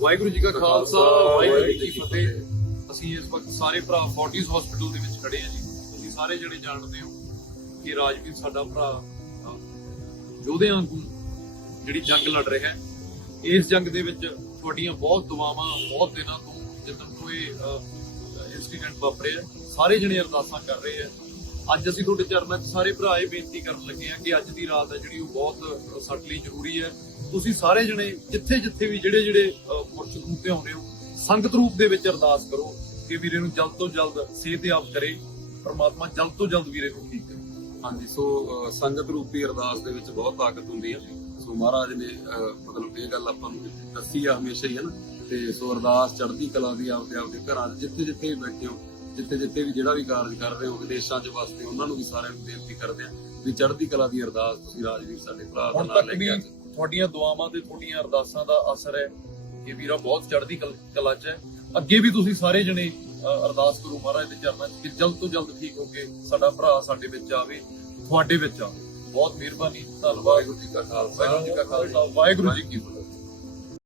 ਵਾਹਿਗੁਰੂ ਜੀ ਕਾ ਖਾਲਸਾ ਵਾਹਿਗੁਰੂ ਜੀ ਕੀ ਫਤਿਹ। ਅਸੀਂ ਇਸ ਵਕਤ ਸਾਰੇ ਭਰਾ ਫੋਰਟਿਸ ਹਸਪੀਟਲ ਦੇ ਵਿੱਚ ਖੜੇ ਹਾਂ ਜੀ। ਤੁਸੀਂ ਸਾਰੇ ਜਿਹੜੇ ਜਾਣਦੇ ਹੋ ਕਿ ਰਾਜਵੀਰ ਸਾਡਾ ਭਰਾ ਯੋਧਿਆਂ ਵਾਂਗੂ ਜਿਹੜੀ ਜੰਗ ਲੜ ਰਿਹਾ ਹੈ। ਇਸ ਜੰਗ ਦੇ ਵਿੱਚ ਤੁਹਾਡੀਆਂ ਬਹੁਤ ਦੁਆਵਾਂ ਬਹੁਤ ਦਿਨਾਂ ਤੋਂ ਜਦੋਂ ਇਹ ਇਨਸੀਡੈਂਟ ਵਾਪਰਿਆ ਸਾਰੇ ਜਣੇ ਅਰਦਾਸਾਂ ਕਰ ਰਹੇ ਆ ਅੱਜ ਅਸੀਂ ਤੁਹਾਡੇ ਚਰਨਾਂ 'ਚ ਸਾਰੇ ਭਰਾ ਇਹ ਬੇਨਤੀ ਕਰਨ ਲੱਗੇ ਆ ਕਿ ਅੱਜ ਦੀ ਰਾਤ ਹੈ ਜਿਹੜੀ ਉਹ ਬਹੁਤ ਸਾਡੇ ਲਈ ਜ਼ਰੂਰੀ ਹੈ। ਤੁਸੀਂ ਸਾਰੇ ਜਣੇ ਜਿੱਥੇ ਜਿੱਥੇ ਵੀ ਜਿਹੜੇ ਜਿਹੜੇ ਮੁਰਸ਼ਦ ਨੂੰ ਧਿਆਉਂਦੇ ਹੋ। ਸੰਗਤ ਰੂਪ ਦੇ ਵਿੱਚ ਅਰਦਾਸ ਕਰੋ ਕਿ ਵੀਰੇ ਨੂੰ ਜਲਦ ਤੋਂ ਜਲਦ ਸਿਹਤਯਾਬ ਕਰੇ ਪਰਮਾਤਮਾ ਜਲਦ ਤੋਂ ਜਲਦ ਵੀਰੇ ਨੂੰ ਠੀਕ ਕਰੇ। ਹਾਂਜੀ ਸੋ ਸੰਗਤ ਰੂਪੀ ਅਰਦਾਸ ਦੇ ਵਿੱਚ ਬਹੁਤ ਤਾਕਤ ਹੁੰਦੀ ਹੈ ਸੋ ਮਹਾਰਾਜ ਨੇ ਮਤਲਬ ਇਹ ਗੱਲ ਆਪਾਂ ਨੂੰ ਦੱਸੀ ਆ ਹਮੇਸ਼ਾ ਹੀ ਹੈ ਨਾ? ਤੇ ਸੋ ਅਰਦਾਸ ਚੜ੍ਹਦੀ ਕਲਾ ਦੀ ਆਪਦੇ ਆਪਦੇ ਘਰਾਂ 'ਚ ਜਿੱਥੇ ਜਿੱਥੇ ਵੀ ਬੈਠੇ ਹੋ ਜਿੱਥੇ ਜਿੱਥੇ ਵੀ ਜਿਹੜਾ ਵੀ ਕਾਰਜ ਕਰ ਰਹੇ ਹੋ ਵਿਦੇਸ਼ਾਂ 'ਚ ਵਸਦੇ ਉਹਨਾਂ ਨੂੰ ਵੀ ਸਾਰਿਆਂ ਨੂੰ ਬੇਨਤੀ ਕਰਦੇ ਆ ਵੀ ਚੜ੍ਹਦੀ ਕਲਾ ਦੀ ਅਰਦਾਸ ਤੁਸੀਂ ਰਾਜਵੀਰ ਸਾਡੇ ਭਰਾ ਦਾ ਨਾਮ ਲੈ ਕੇ ਤੁਹਾਡੀਆਂ ਦੁਆਵਾਂ ਤੇ ਤੁਹਾਡੀਆਂ ਅਰਦਾਸਾਂ ਦਾ ਅਸਰ ਹੈ। ਕਿ ਵੀਰਾ ਬਹੁਤ ਚੜ੍ਹਦੀ ਕਲ- 'ਚ ਹੈ। ਅੱਗੇ ਵੀ ਤੁਸੀਂ ਸਾਰੇ ਜਣੇ ਅਰਦਾਸ ਕਰੋ ਮਹਾਰਾਜ ਦੇ ਚਰਨਾਂ 'ਚ ਕਿ ਜਲਦ ਤੋਂ ਜਲਦ ਠੀਕ ਹੋ ਕੇ ਸਾਡਾ ਭਰਾ ਸਾਡੇ ਵਿੱਚ ਆਵੇ ਤੁਹਾਡੇ ਵਿੱਚ ਆਵੇ। ਬਹੁਤ ਮਿਹਰਬਾਨੀ। ਧੰਨਵਾਦ। ਵਾਹਿਗੁਰੂ ਜੀ ਕਾ ਖਾਲਸਾ। ਵਾਹਿਗੁਰੂ ਜੀ ਕੀ ਫਤਿਹ।